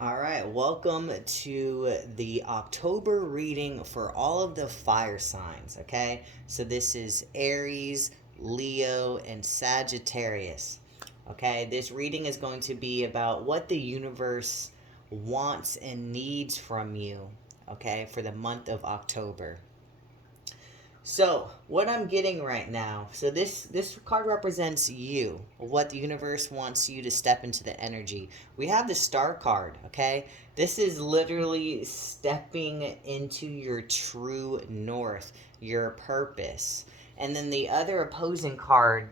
All right, welcome to the October reading for all of the fire signs, okay? So this is Aries, Leo, and Sagittarius. Okay, this reading is going to be about what the universe wants and needs from you, okay, for the month of October. So, what I'm getting right now, so this card represents you, what the universe wants you to step into the energy. We have the star card, okay? This is literally stepping into your true north, your purpose. And then the other opposing card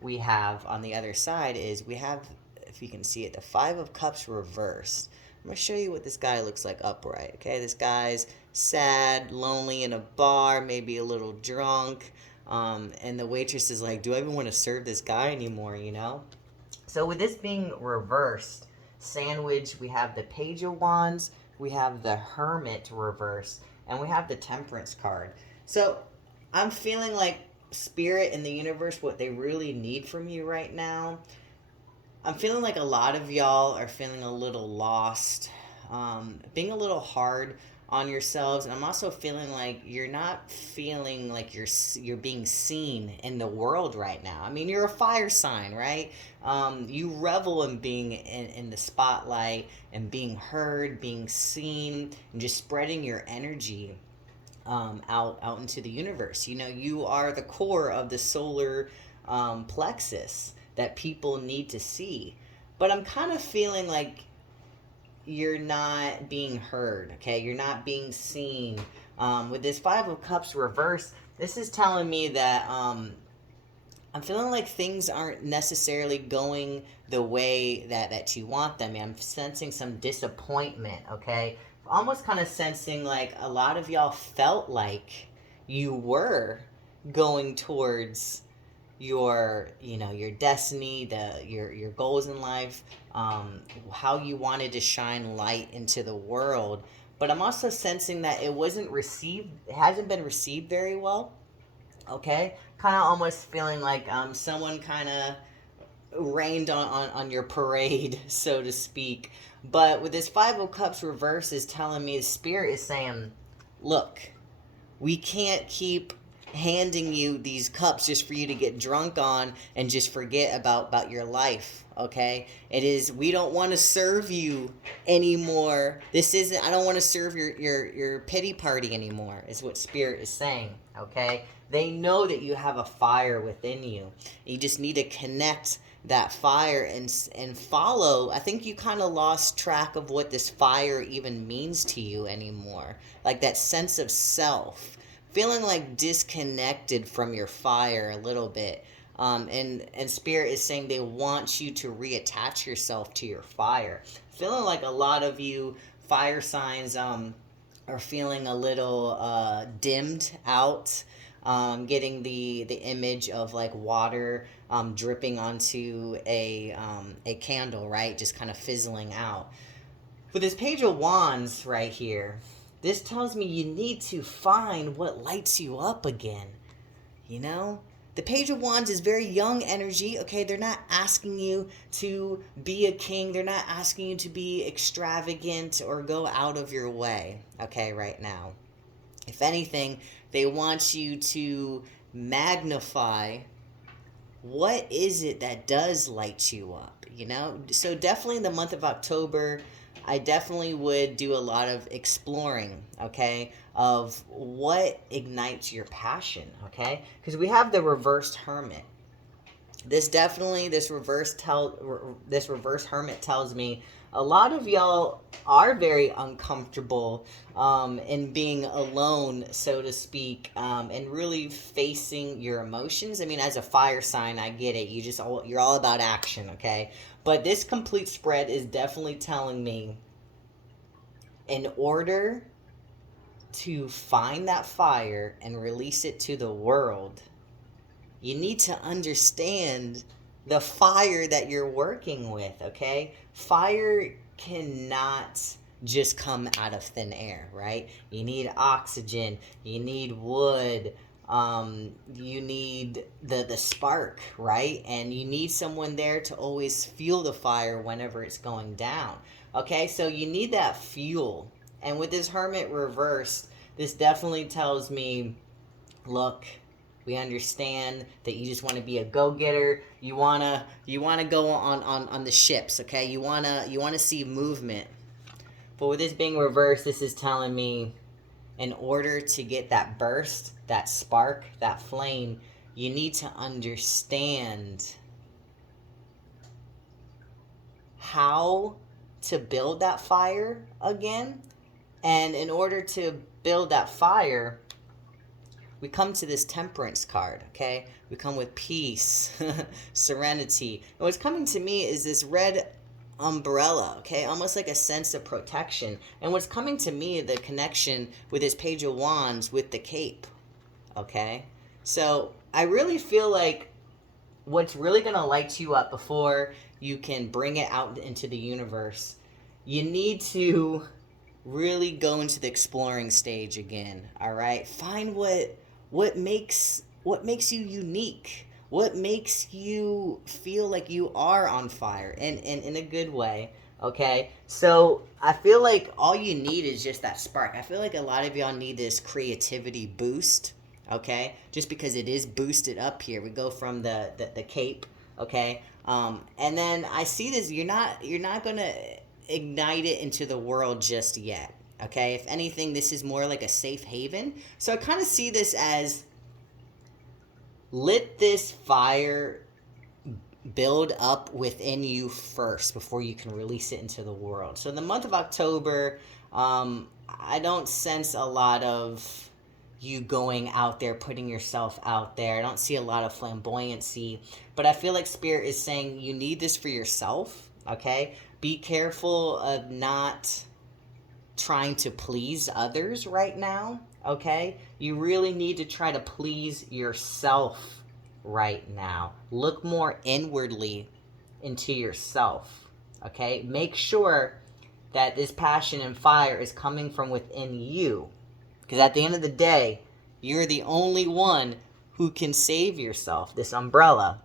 we have on the other side is we have, if you can see it, the 5 of cups reversed. I'm going to show you what this guy looks like upright. Okay, this guy's sad, lonely in a bar, maybe a little drunk. And the waitress is like, do I even want to serve this guy anymore, you know? So with this being reversed, sandwich, we have the Page of Wands, we have the Hermit reversed, and we have the Temperance card. So I'm feeling like Spirit and the universe, what they really need from you right now, I'm feeling like a lot of y'all are feeling a little lost, being a little hard on yourselves, and I'm also feeling like you're not feeling like you're being seen in the world right now. I mean, you're a fire sign, right? You revel in being in the spotlight and being heard, being seen, and just spreading your energy out into the universe. You know, you are the core of the solar plexus that people need to see. But I'm kind of feeling like you're not being heard, okay? You're not being seen. With this Five of Cups reverse, this is telling me that I'm feeling like things aren't necessarily going the way that you want them. I'm sensing some disappointment, okay? Almost kind of sensing like a lot of y'all felt like you were going towards your destiny, your goals in life, how you wanted to shine light into the world. But I'm also sensing that it hasn't been received very well, okay? Kind of almost feeling like someone kind of rained on your parade, so to speak. But with this Five of Cups reverse is telling me the Spirit is saying, look, we can't keep handing you these cups just for you to get drunk on and just forget about your life, okay? It is, we don't want to serve you anymore. This isn't, I don't want to serve your pity party anymore, is what Spirit is saying, okay? They know that you have a fire within you. You just need to connect that fire and follow. I think you kind of lost track of what this fire even means to you anymore, like that sense of self, feeling like disconnected from your fire a little bit. And Spirit is saying they want you to reattach yourself to your fire. Feeling like a lot of you fire signs are feeling a little dimmed out, getting the image of like water dripping onto a candle, right? Just kind of fizzling out. With this Page of Wands right here, this tells me you need to find what lights you up again. You know? The Page of Wands is very young energy, okay? They're not asking you to be a king. They're not asking you to be extravagant or go out of your way, okay, right now. If anything, they want you to magnify what is it that does light you up, you know? So definitely in the month of October, I definitely would do a lot of exploring, okay, of what ignites your passion, okay? Because we have the reversed hermit. This reverse hermit tells me a lot of y'all are very uncomfortable in being alone, so to speak, and really facing your emotions. I mean, as a fire sign, I get it. You're all about action, okay? But this complete spread is definitely telling me, in order to find that fire and release it to the world, you need to understand the fire that you're working with, okay? Fire cannot just come out of thin air, right? You need oxygen, you need wood, You need the spark, right? And you need someone there to always fuel the fire whenever it's going down. Okay, so you need that fuel. And with this Hermit reversed, this definitely tells me, look, we understand that you just want to be a go-getter. You wanna go on the ships, okay? You wanna see movement. But with this being reversed, this is telling me, in order to get that burst, that spark, that flame, you need to understand how to build that fire again. And in order to build that fire, we come to this Temperance card, okay? We come with peace, serenity. And what's coming to me is this red umbrella, okay? Almost like a sense of protection. And what's coming to me, the connection with this Page of Wands with the cape, okay? So I really feel like what's really going to light you up before you can bring it out into the universe, you need to really go into the exploring stage again, all right? Find what makes you unique. What makes you feel like you are on fire, and in a good way, okay? So I feel like all you need is just that spark. I feel like a lot of y'all need this creativity boost, okay? Just because it is boosted up here. We go from the cape, okay? And then I see this, you're not gonna ignite it into the world just yet, okay? If anything, this is more like a safe haven. So I kind of see this as, let this fire build up within you first before you can release it into the world. So in the month of October, I don't sense a lot of you going out there, putting yourself out there. I don't see a lot of flamboyancy, but I feel like Spirit is saying you need this for yourself, okay? Be careful of not trying to please others right now, okay? You really need to try to please yourself right now. Look more inwardly into yourself, okay? Make sure that this passion and fire is coming from within you, because at the end of the day, you're the only one who can save yourself, this umbrella.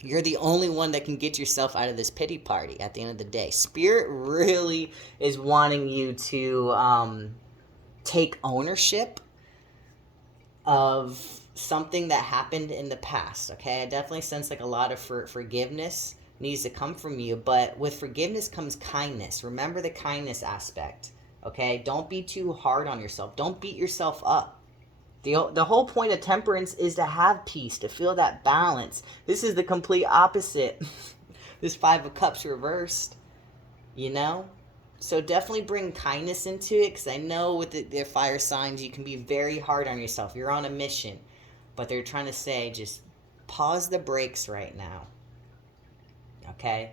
You're the only one that can get yourself out of this pity party at the end of the day. Spirit really is wanting you to take ownership of something that happened in the past, okay? I definitely sense like a lot of forgiveness needs to come from you, but with forgiveness comes kindness. Remember the kindness aspect, okay? Don't be too hard on yourself. Don't beat yourself up. The whole point of temperance is to have peace, to feel that balance. This is the complete opposite. This Five of Cups reversed, you know? So definitely bring kindness into it, because I know with their fire signs, you can be very hard on yourself. You're on a mission. But they're trying to say, just pause the brakes right now. Okay?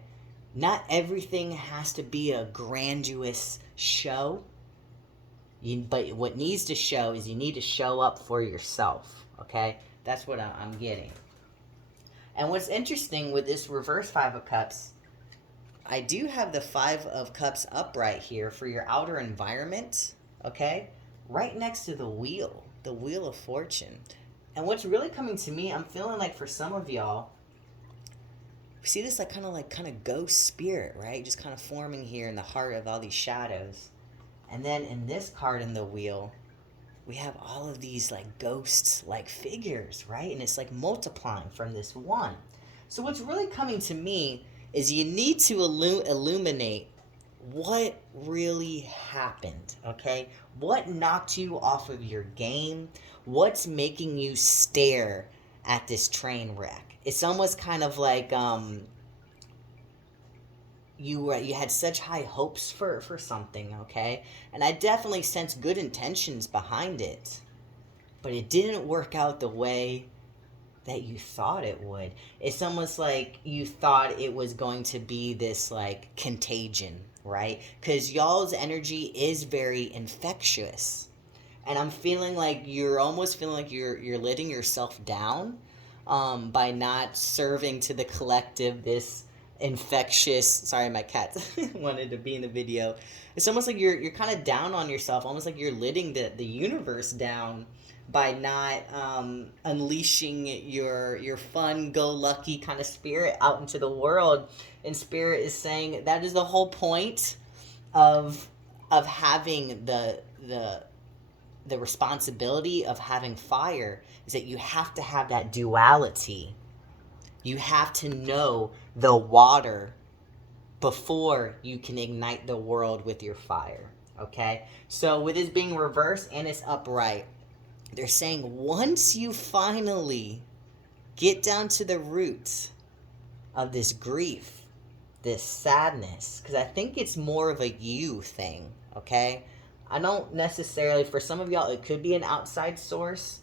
Not everything has to be a grandiose show. But what needs to show is you need to show up for yourself, okay? That's what I'm getting. And what's interesting with this reverse Five of Cups, I do have the Five of Cups upright here for your outer environment, okay? Right next to the Wheel of Fortune. And what's really coming to me, I'm feeling like for some of y'all, we see this like kind of ghost spirit, right? Just kind of forming here in the heart of all these shadows. And then in this card in the Wheel, we have all of these like ghosts like figures, right? And it's like multiplying from this one. So what's really coming to me is you need to illuminate what really happened, okay? What knocked you off of your game? What's making you stare at this train wreck? It's almost kind of like you had such high hopes for something, okay? And I definitely sense good intentions behind it, but it didn't work out the way that you thought it would. It's almost like you thought it was going to be this like contagion, right? Because y'all's energy is very infectious, and I'm feeling like you're almost feeling like you're letting yourself down by not serving to the collective this infectious, sorry my cat wanted to be in the video. It's almost like you're kind of down on yourself, almost like you're letting the universe down by not unleashing your fun go lucky kind of spirit out into the world. And spirit is saying that is the whole point of having the responsibility of having fire, is that you have to have that duality. You have to know the water before you can ignite the world with your fire. Okay? So with this being reversed and it's upright, they're saying once you finally get down to the roots of this grief, this sadness, because I think it's more of a you thing, okay? I don't necessarily, for some of y'all, it could be an outside source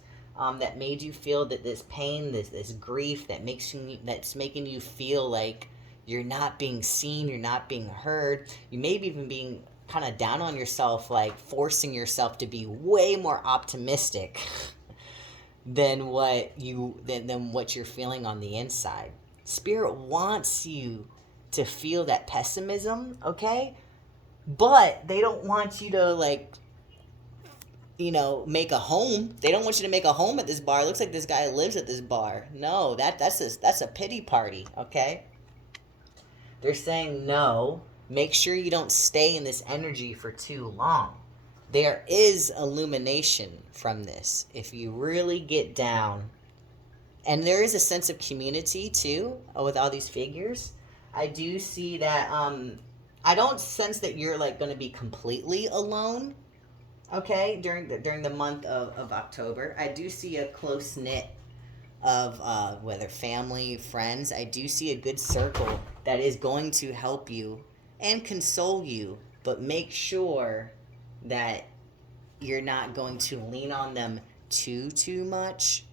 that made you feel that this pain, this grief that's making you feel like you're not being seen, you're not being heard. You may be even being kind of down on yourself, like forcing yourself to be way more optimistic than what you're feeling on the inside. Spirit wants you to feel that pessimism, okay? But they don't want you to, like, make a home. They don't want you to make a home at this bar. It looks like this guy lives at this bar. No, that's a pity party, okay? They're saying no. Make sure you don't stay in this energy for too long. There is illumination from this if you really get down. And there is a sense of community too with all these figures. I do see that I don't sense that you're like going to be completely alone, okay, during the month of October. I do see a close knit of whether family, friends. I do see a good circle that is going to help you and console you, but make sure that you're not going to lean on them too much,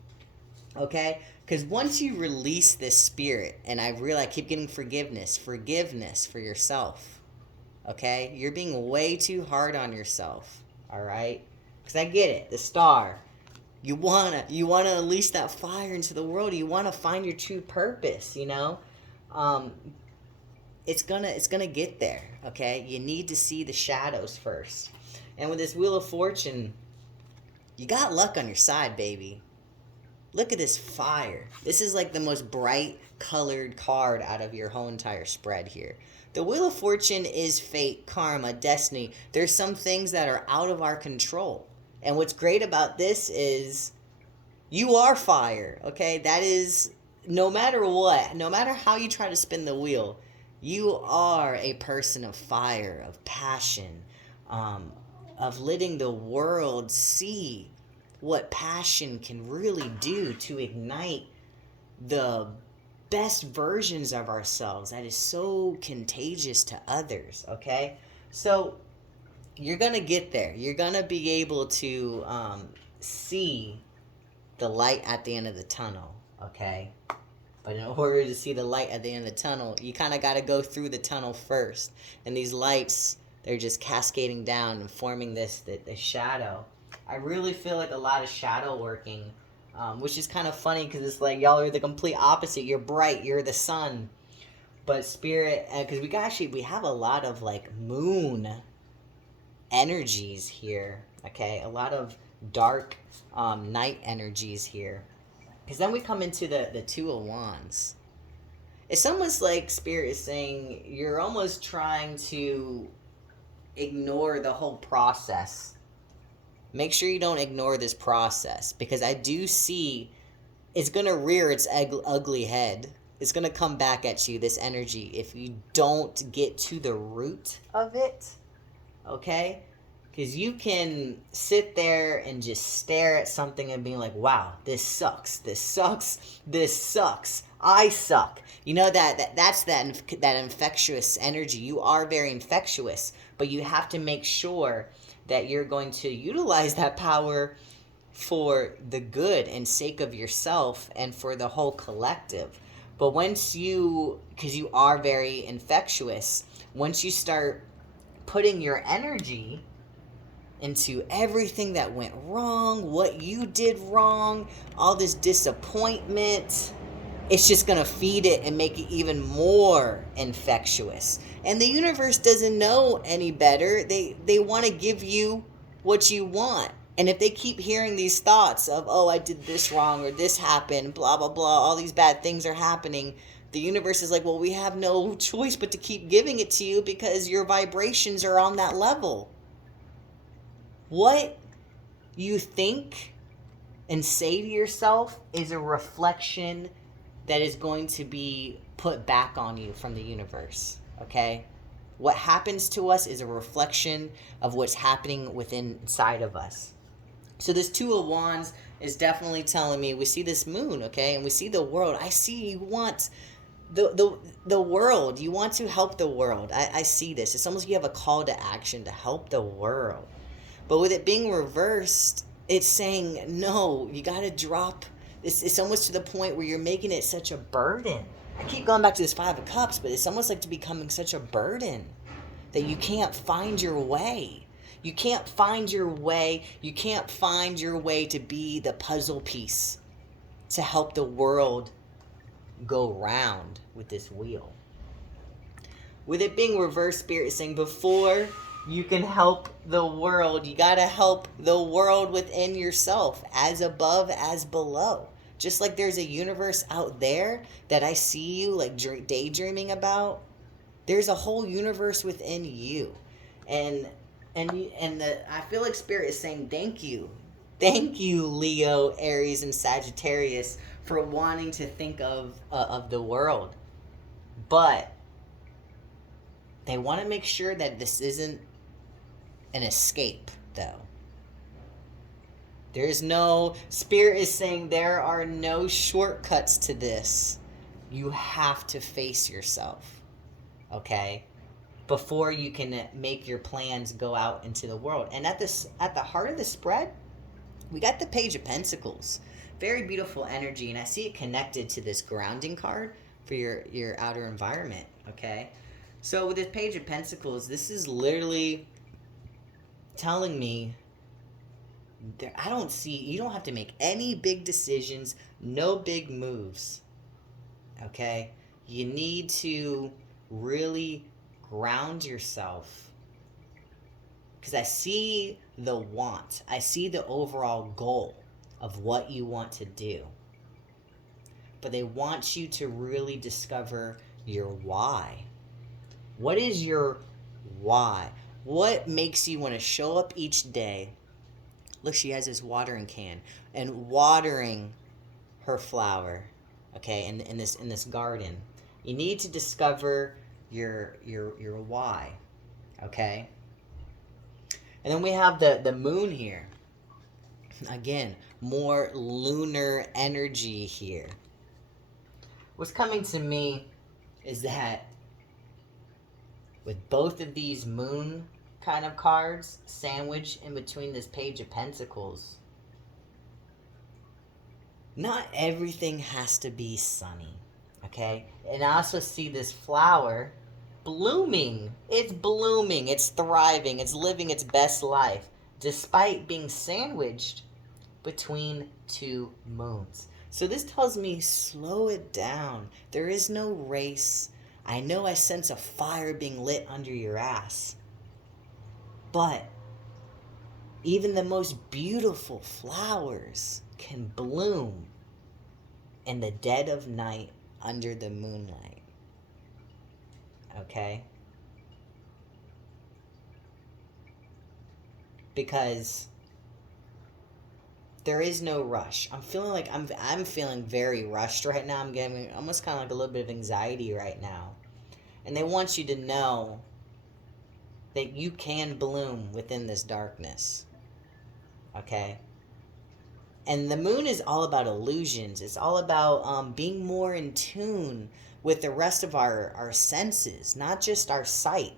okay? Because once you release this spirit, and I keep getting forgiveness for yourself, okay? You're being way too hard on yourself, all right? Because I get it, the star. You wanna unleash that fire into the world. You wanna find your true purpose, It's gonna get there, okay? You need to see the shadows first. And with this Wheel of Fortune, you got luck on your side, baby. Look at this fire. This is like the most bright colored card out of your whole entire spread here. The Wheel of Fortune is fate, karma, destiny. There's some things that are out of our control. And what's great about this is you are fire, okay? That is, no matter what, no matter how you try to spin the wheel, you are a person of fire, of passion, of letting the world see what passion can really do to ignite the best versions of ourselves that is so contagious to others, okay? So you're going to get there. You're going to be able to see the light at the end of the tunnel, okay? But in order to see the light at the end of the tunnel, you kind of got to go through the tunnel first. And these lights, they're just cascading down and forming the shadow. I really feel like a lot of shadow working, which is kind of funny because it's like y'all are the complete opposite. You're bright, you're the sun. But spirit, because we have a lot of like moon energies here, okay? A lot of dark night energies here. Because then we come into the Two of Wands. It's almost like Spirit is saying you're almost trying to ignore the whole process. Make sure you don't ignore this process, because I do see it's going to rear its ugly head. It's going to come back at you, this energy, if you don't get to the root of it, okay? Because you can sit there and just stare at something and be like, wow, this sucks, this sucks, this sucks, I suck. You know, that's that infectious energy. You are very infectious, but you have to make sure that you're going to utilize that power for the good and sake of yourself and for the whole collective. But because you are very infectious, once you start putting your energy into everything that went wrong, what you did wrong, all this disappointment, it's just going to feed it and make it even more infectious. And the universe doesn't know any better. They want to give you what you want. And if they keep hearing these thoughts of, oh, I did this wrong or this happened, blah, blah, blah, all these bad things are happening, the universe is like, well, we have no choice but to keep giving it to you because your vibrations are on that level. What you think and say to yourself is a reflection that is going to be put back on you from the universe, okay? What happens to us is a reflection of what's happening within inside of us. So this Two of Wands is definitely telling me, we see this moon, okay? And we see the world. I see you want the world. You want to help the world. I see this. It's almost like you have a call to action to help the world. But with it being reversed, it's saying, no, you got to drop. It's almost to the point where you're making it such a burden. I keep going back to this Five of Cups, but it's almost like to becoming such a burden that you can't find your way. You can't find your way. You can't find your way to be the puzzle piece to help the world go round with this wheel. With it being reverse, Spirit is saying before you can help the world, you got to help the world within yourself, as above, as below. Just like there's a universe out there that I see you like daydreaming about, there's a whole universe within you. And I feel like Spirit is saying thank you. Thank you, Leo, Aries, and Sagittarius, for wanting to think of the world. But they want to make sure that this isn't an escape, though. There's no, Spirit is saying there are no shortcuts to this. You have to face yourself, okay? Before you can make your plans go out into the world. And at the heart of the spread, we got the Page of Pentacles. Very beautiful energy, and I see it connected to this grounding card for your outer environment, okay? So with this Page of Pentacles, this is literally telling me you don't have to make any big decisions, no big moves, okay? You need to really ground yourself, because I see the want. I see the overall goal of what you want to do. But they want you to really discover your why. What is your why? What makes you want to show up each day? Look, she has this watering can and watering her flower, okay, in this garden. You need to discover your why, okay? And then we have the moon here. Again, more lunar energy here. What's coming to me is that with both of these moon kind of cards sandwiched in between this Page of Pentacles, not everything has to be sunny, okay? And I also see this flower blooming. It's blooming, it's thriving, it's living its best life, despite being sandwiched between two moons. So this tells me, slow it down. There is no race. I know I sense a fire being lit under your ass. But even the most beautiful flowers can bloom in the dead of night under the moonlight. Okay? Because there is no rush. I'm feeling like I'm feeling very rushed right now. I'm getting almost kind of like a little bit of anxiety right now. And they want you to know that you can bloom within this darkness. Okay? And the moon is all about illusions. It's all about being more in tune with the rest of our senses, not just our sight.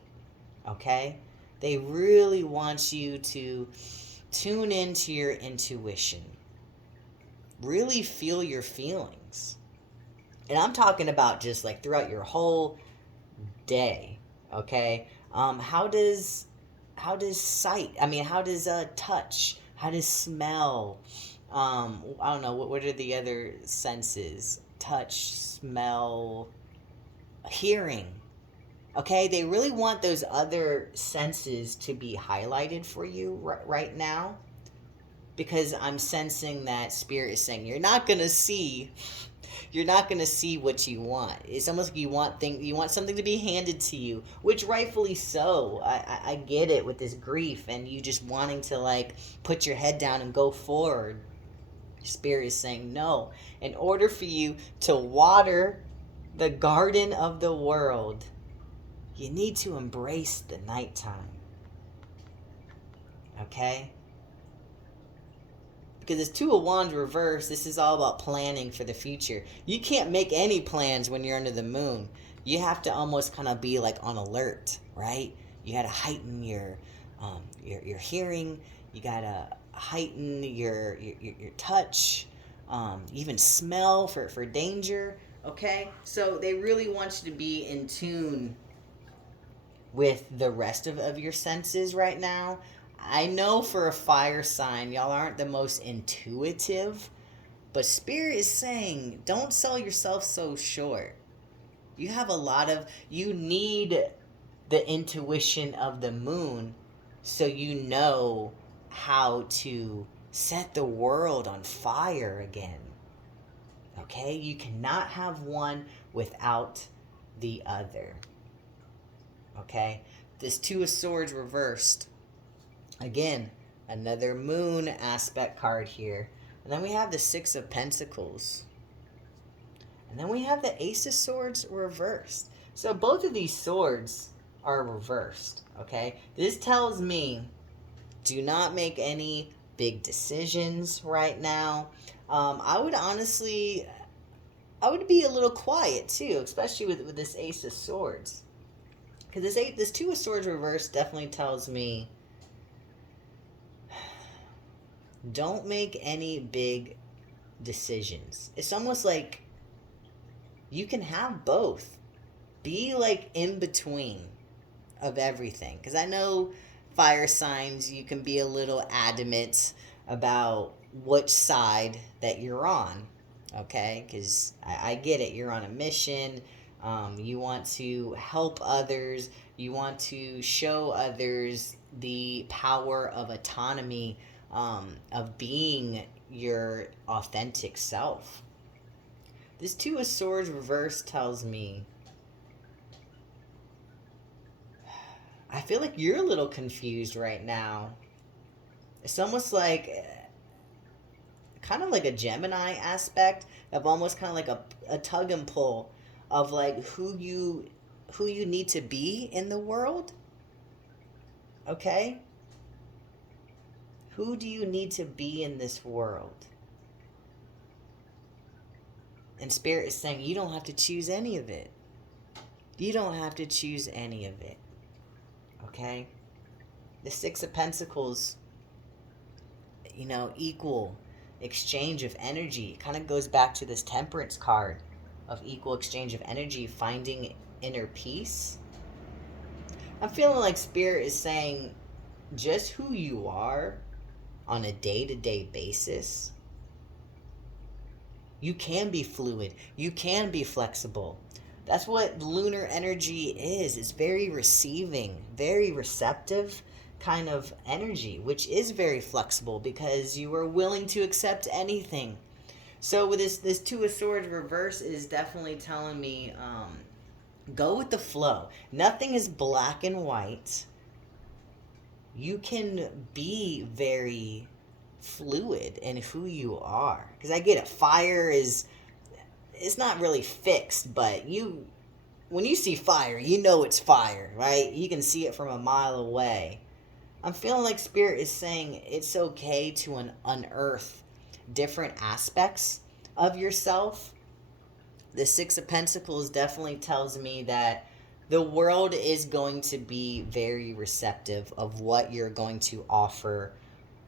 Okay? They really want you to tune into your intuition. Really feel your feelings. And I'm talking about just like throughout your whole day. Okay? How does sight, how does touch, how does smell, I don't know, what are the other senses? Touch, smell, hearing. Okay, they really want those other senses to be highlighted for you right now. because I'm sensing that Spirit is saying you're not gonna see what you want. It's almost like you want something to be handed to you, which rightfully so. I get it with this grief and you just wanting to like put your head down and go forward. Spirit is saying no. In order for you to water the garden of the world, you need to embrace the nighttime. Okay? Because it's Two of Wands reverse. This is all about planning for the future. You can't make any plans when you're under the moon. You have to almost kind of be like on alert, right? You got to heighten your hearing. You got to heighten your touch, even smell for danger. Okay, so they really want you to be in tune with the rest of your senses right now. I know for a fire sign, y'all aren't the most intuitive, but Spirit is saying, don't sell yourself so short. You need the intuition of the moon so you know how to set the world on fire again. Okay? You cannot have one without the other. Okay? This Two of Swords reversed. Again, another moon aspect card here. And then we have the Six of Pentacles. And then we have the Ace of Swords reversed. So both of these swords are reversed, okay? This tells me do not make any big decisions right now. I would be a little quiet too, especially with this Ace of Swords. Because this Two of Swords reversed definitely tells me don't make any big decisions. It's almost like you can have both. Be like in between of everything. Because I know fire signs, you can be a little adamant about which side that you're on. Okay? Because I get it. You're on a mission. You want to help others. You want to show others the power of autonomy, of being your authentic self. This Two of Swords reverse tells me I feel like you're a little confused right now. It's almost like kind of like a Gemini aspect of almost kind of like a tug and pull of like who you need to be in the world. Okay? Who do you need to be in this world? And Spirit is saying you don't have to choose any of it. You don't have to choose any of it. Okay? The Six of Pentacles, equal exchange of energy. It kind of goes back to this Temperance card of equal exchange of energy, finding inner peace. I'm feeling like Spirit is saying just who you are on a day-to-day basis. You can be fluid. You can be flexible. That's what lunar energy is. It's very receiving, very receptive kind of energy, which is very flexible because you are willing to accept anything. So with this Two of Swords reverse is definitely telling me go with the flow. Nothing is black and white. You can be very fluid in who you are. Because I get it. Fire it's not really fixed, but when you see fire, you know it's fire, right? You can see it from a mile away. I'm feeling like Spirit is saying it's okay to unearth different aspects of yourself. The Six of Pentacles definitely tells me that the world is going to be very receptive of what you're going to offer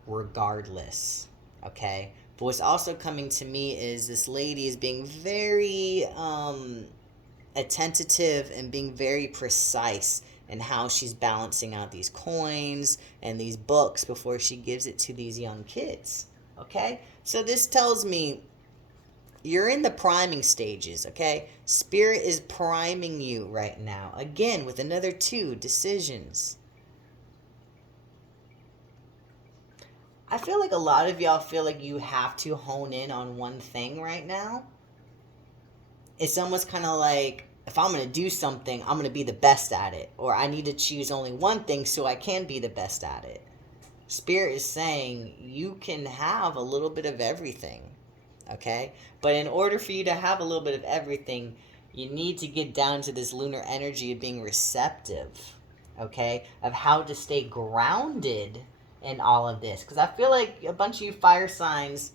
regardless, okay? But what's also coming to me is this lady is being very attentive and being very precise in how she's balancing out these coins and these books before she gives it to these young kids, okay? So this tells me you're in the priming stages, okay? Spirit is priming you right now. Again, with another two, decisions. I feel like a lot of y'all feel like you have to hone in on one thing right now. It's almost kind of like, if I'm going to do something, I'm going to be the best at it. Or I need to choose only one thing so I can be the best at it. Spirit is saying you can have a little bit of everything. Okay? But in order for you to have a little bit of everything, you need to get down to this lunar energy of being receptive. Okay? Of how to stay grounded in all of this. Because I feel like a bunch of you fire signs,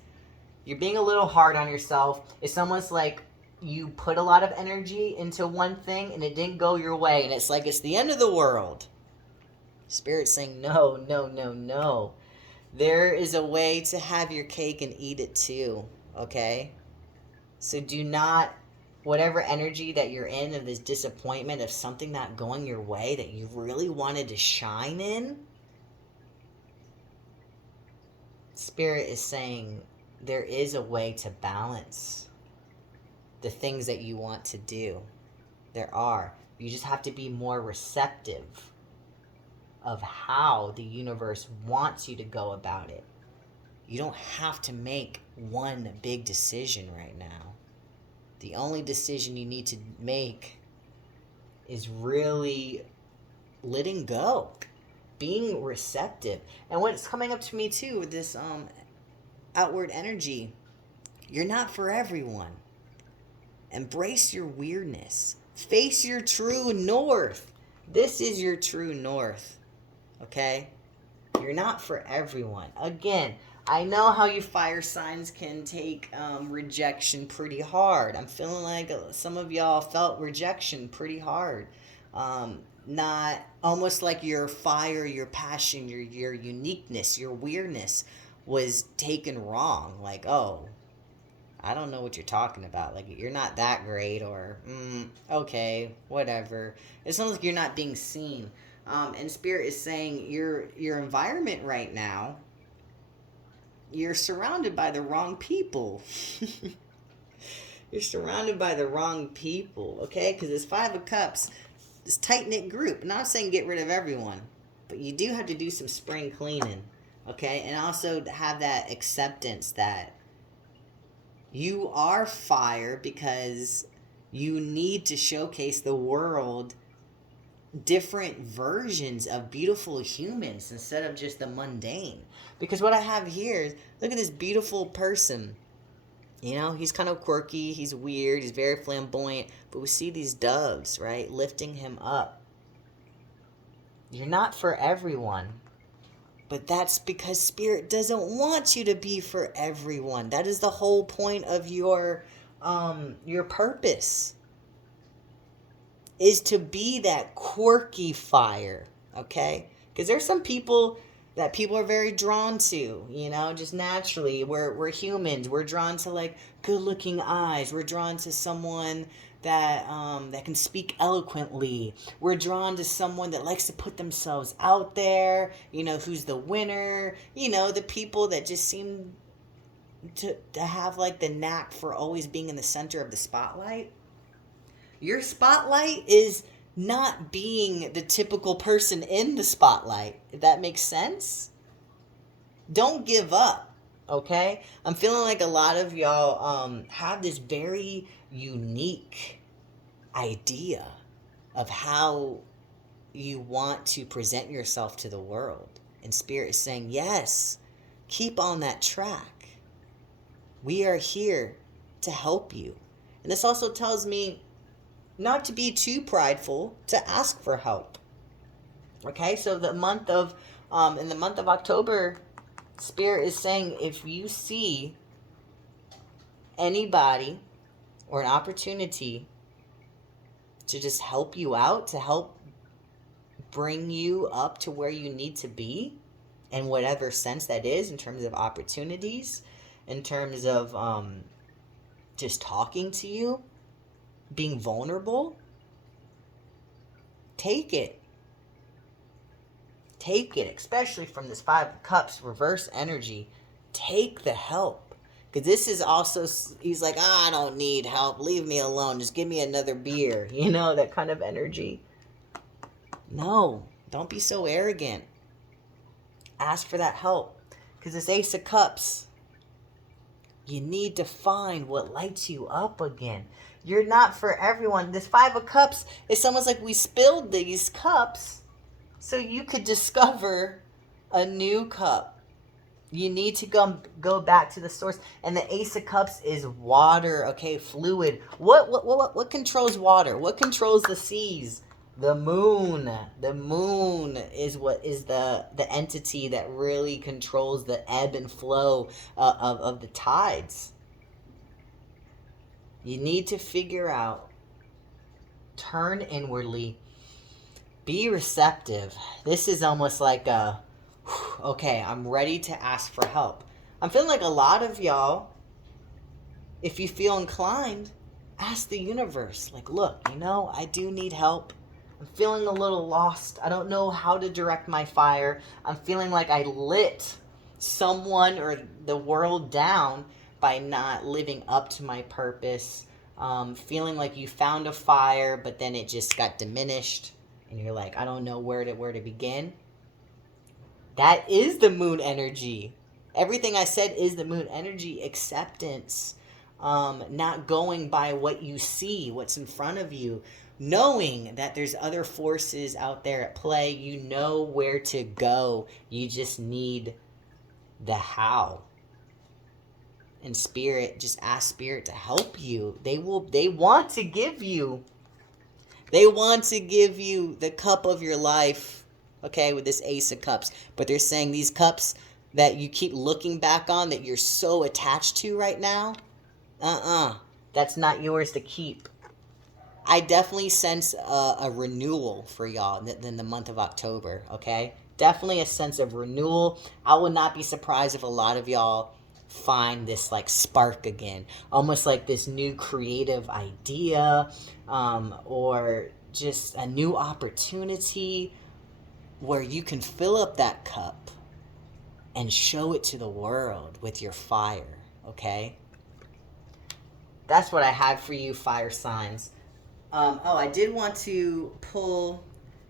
you're being a little hard on yourself. It's almost like you put a lot of energy into one thing and it didn't go your way. And it's like it's the end of the world. Spirit's saying, no, no, no, no. There is a way to have your cake and eat it too. Okay? So do not, whatever energy that you're in of this disappointment of something not going your way that you really wanted to shine in, Spirit is saying there is a way to balance the things that you want to do. There are. You just have to be more receptive of how the universe wants you to go about it. You don't have to make one big decision right now. The only decision you need to make is really letting go, being receptive. And what's coming up to me too with this outward energy, you're not for everyone. Embrace your weirdness. Face your true north. This is your true north. Okay? You're not for everyone. Again, I know how you fire signs can take rejection pretty hard. I'm feeling like some of y'all felt rejection pretty hard. Not almost like your fire, your passion, your uniqueness, your weirdness was taken wrong. Like, oh, I don't know what you're talking about. Like, you're not that great, or, okay, whatever. It sounds like you're not being seen. And Spirit is saying your environment right now, you're surrounded by the wrong people. You're surrounded by the wrong people, okay? Because it's 5 of Cups, this tight-knit group. I'm not saying get rid of everyone, but you do have to do some spring cleaning, okay? And also have that acceptance that you are fire because you need to showcase the world different versions of beautiful humans instead of just the mundane. Because what I have here is, look at this beautiful person. You know, he's kind of quirky, he's weird, he's very flamboyant, but we see these doves, right, lifting him up. You're not for everyone. But that's because Spirit doesn't want you to be for everyone. That is the whole point of your purpose. Is to be that quirky fire, okay? Because there's some people that people are very drawn to, you know, just naturally. We're humans. We're drawn to, like, good-looking eyes. We're drawn to someone that can speak eloquently. We're drawn to someone that likes to put themselves out there, you know, who's the winner. You know, the people that just seem to have, like, the knack for always being in the center of the spotlight. Your spotlight is not being the typical person in the spotlight, if that makes sense. Don't give up, okay? I'm feeling like a lot of y'all have this very unique idea of how you want to present yourself to the world. And Spirit is saying, yes, keep on that track. We are here to help you. And this also tells me not to be too prideful, to ask for help. Okay, so in the month of October, Spirit is saying if you see anybody or an opportunity to just help you out, to help bring you up to where you need to be, in whatever sense that is, in terms of opportunities, in terms of just talking to you, being vulnerable, take it. Take it, especially from this 5 of Cups reverse energy. Take the help. Because this is also, he's like, I don't need help. Leave me alone. Just give me another beer. You know, that kind of energy. No, don't be so arrogant. Ask for that help. Because this Ace of Cups, you need to find what lights you up again. You're not for everyone. This Five of Cups is almost like we spilled these cups so you could discover a new cup. You need to go back to the source. And the Ace of Cups is water, okay, fluid. What controls water? What controls the seas? The moon. The moon is what is the entity that really controls the ebb and flow of the tides. You need to figure out, turn inwardly, be receptive. This is almost like a, okay, I'm ready to ask for help. I'm feeling like a lot of y'all, if you feel inclined, ask the universe. Like, look, I do need help. I'm feeling a little lost. I don't know how to direct my fire. I'm feeling like I lit someone or the world down by not living up to my purpose. Feeling like you found a fire, but then it just got diminished. And you're like, I don't know where to begin. That is the moon energy. Everything I said is the moon energy. Acceptance. Not going by what you see, what's in front of you. Knowing that there's other forces out there at play. You know where to go. You just need the how. And Spirit, just ask Spirit to help you. They want to give you. They want to give you the cup of your life. Okay, with this Ace of Cups. But they're saying these cups that you keep looking back on, that you're so attached to right now, that's not yours to keep. I definitely sense a renewal for y'all in the month of October, okay? Definitely a sense of renewal. I would not be surprised if a lot of y'all find this like spark again. Almost like this new creative idea, or just a new opportunity where you can fill up that cup and show it to the world with your fire, okay? That's what I had for you, fire signs. I did want to pull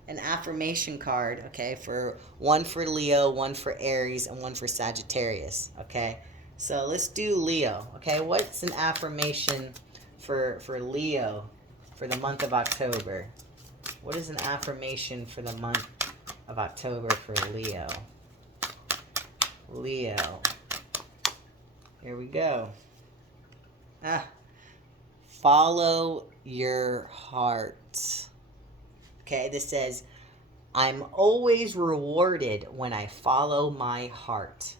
an affirmation card, okay, for one for Leo, one for Aries, and one for Sagittarius, okay? So let's do Leo, okay? What's an affirmation for Leo for the month of October? What is an affirmation for the month of October for Leo? Leo. Here we go. Follow your heart. Okay, this says, I'm always rewarded when I follow my heart.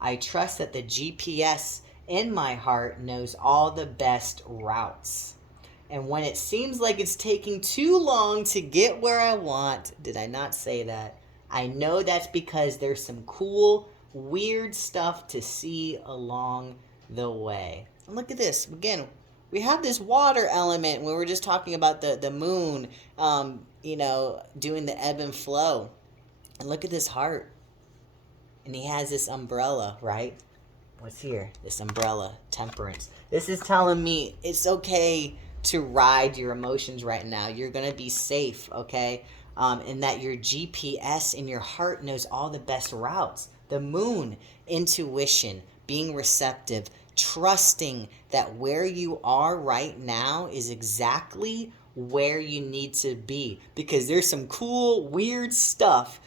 I trust that the GPS in my heart knows all the best routes. And when it seems like it's taking too long to get where I want, did I not say that? I know that's because there's some cool, weird stuff to see along the way. And look at this. Again, we have this water element when we're just talking about the moon, doing the ebb and flow. And look at this heart. And he has this umbrella, right? What's here? This umbrella, temperance. This is telling me it's okay to ride your emotions right now. You're going to be safe, okay? And that your GPS in your heart knows all the best routes. The moon, intuition, being receptive, trusting that where you are right now is exactly where you need to be. Because there's some cool, weird stuff.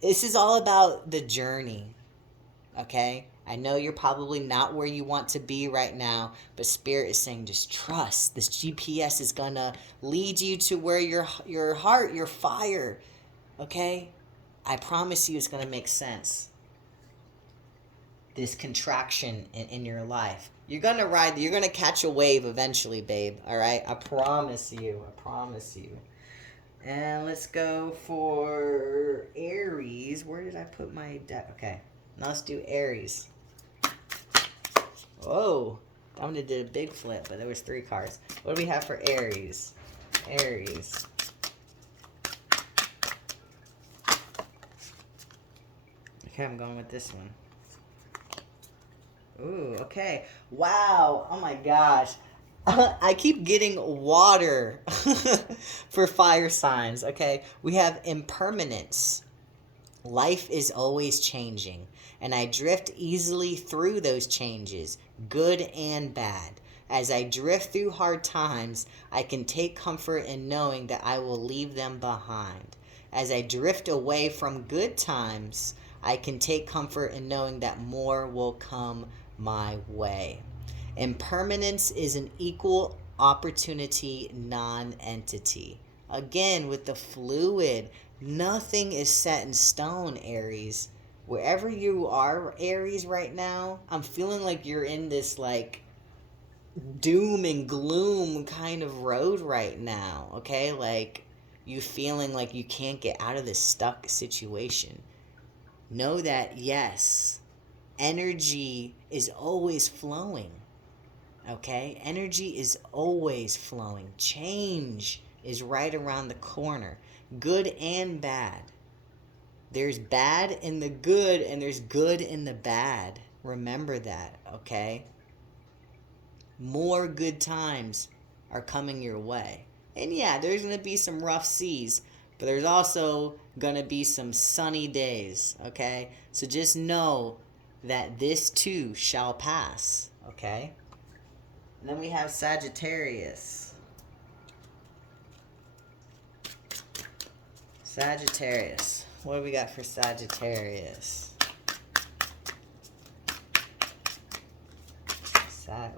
This is all about the journey, okay? I know you're probably not where you want to be right now, but Spirit is saying just trust. This GPS is going to lead you to where your heart, your fire, okay? I promise you it's going to make sense. This contraction in your life. You're going to catch a wave eventually, babe, all right? I promise you. And let's go for Aries. Where did I put my deck? Okay, now let's do Aries. Whoa, I would have did a big flip, but there was 3 cards. What do we have for Aries? Aries. Okay, I'm going with this one. Ooh, okay. Wow, oh my gosh. I keep getting water for fire signs, okay? We have impermanence. Life is always changing, and I drift easily through those changes, good and bad. As I drift through hard times, I can take comfort in knowing that I will leave them behind. As I drift away from good times, I can take comfort in knowing that more will come my way. Impermanence is an equal opportunity non-entity. Again, with the fluid, nothing is set in stone, Aries. Wherever you are, Aries, right now, I'm feeling like you're in this, like, doom and gloom kind of road right now, okay? Like, you feeling like you can't get out of this stuck situation. Know that, yes, energy is always flowing, okay? Energy is always flowing. Change is right around the corner, good and bad. There's bad in the good, and there's good in the bad. Remember that, okay? More good times are coming your way. And yeah, there's going to be some rough seas, but there's also going to be some sunny days, okay? So just know that this too shall pass, okay? And then we have Sagittarius. Sagittarius. What do we got for Sagittarius?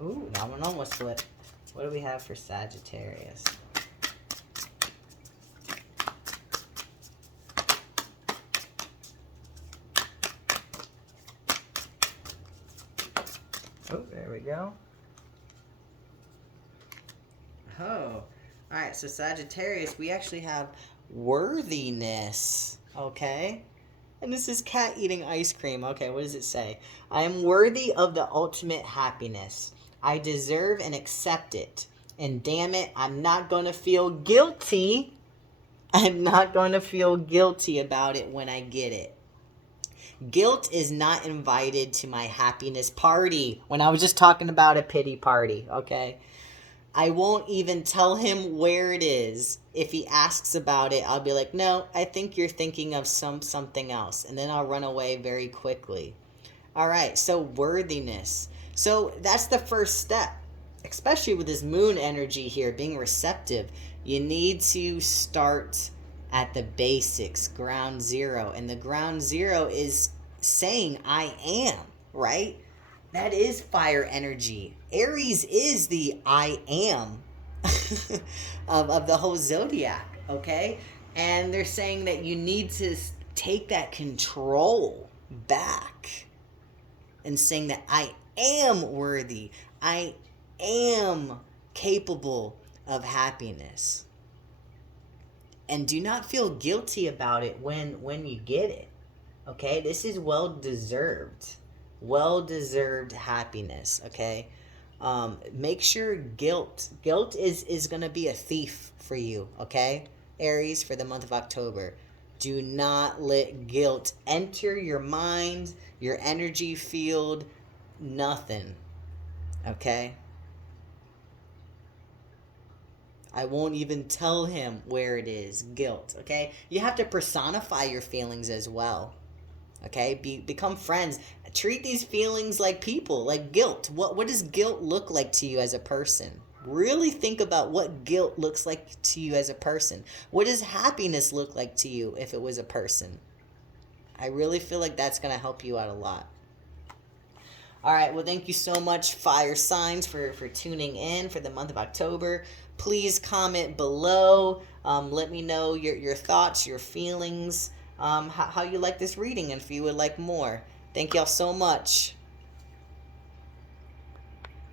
Ooh, that one almost flipped. What do we have for Sagittarius? Oh, there we go. Oh, alright, so Sagittarius, we actually have worthiness, okay? And this is cat eating ice cream. Okay, what does it say? I am worthy of the ultimate happiness. I deserve and accept it. And damn it, I'm not going to feel guilty. I'm not going to feel guilty about it when I get it. Guilt is not invited to my happiness party. When I was just talking about a pity party, okay? I won't even tell him where it is. If he asks about it, I'll be like, no, I think you're thinking of something else. And then I'll run away very quickly. All right, so worthiness. So that's the first step, especially with this moon energy here, being receptive. You need to start at the basics, ground zero. And the ground zero is saying, I am, right? That is fire energy. Aries is the I am of the whole zodiac, okay? And they're saying that you need to take that control back and saying that I am worthy. I am capable of happiness. And do not feel guilty about it when you get it, okay? This is well-deserved. Well-deserved happiness, okay? Make sure guilt is going to be a thief for you, okay? Aries, for the month of October. Do not let guilt enter your mind, your energy field, nothing, okay? I won't even tell him where it is, guilt, okay? You have to personify your feelings as well. Okay, become friends. Treat these feelings like people, like guilt. What does guilt look like to you as a person? Really think about what guilt looks like to you as a person. What does happiness look like to you if it was a person? I really feel like that's going to help you out a lot. All right, well, thank you so much, fire signs, for tuning in for the month of October. Please comment below. Let me know your thoughts, your feelings, how you like this reading, and if you would like more. Thank y'all so much.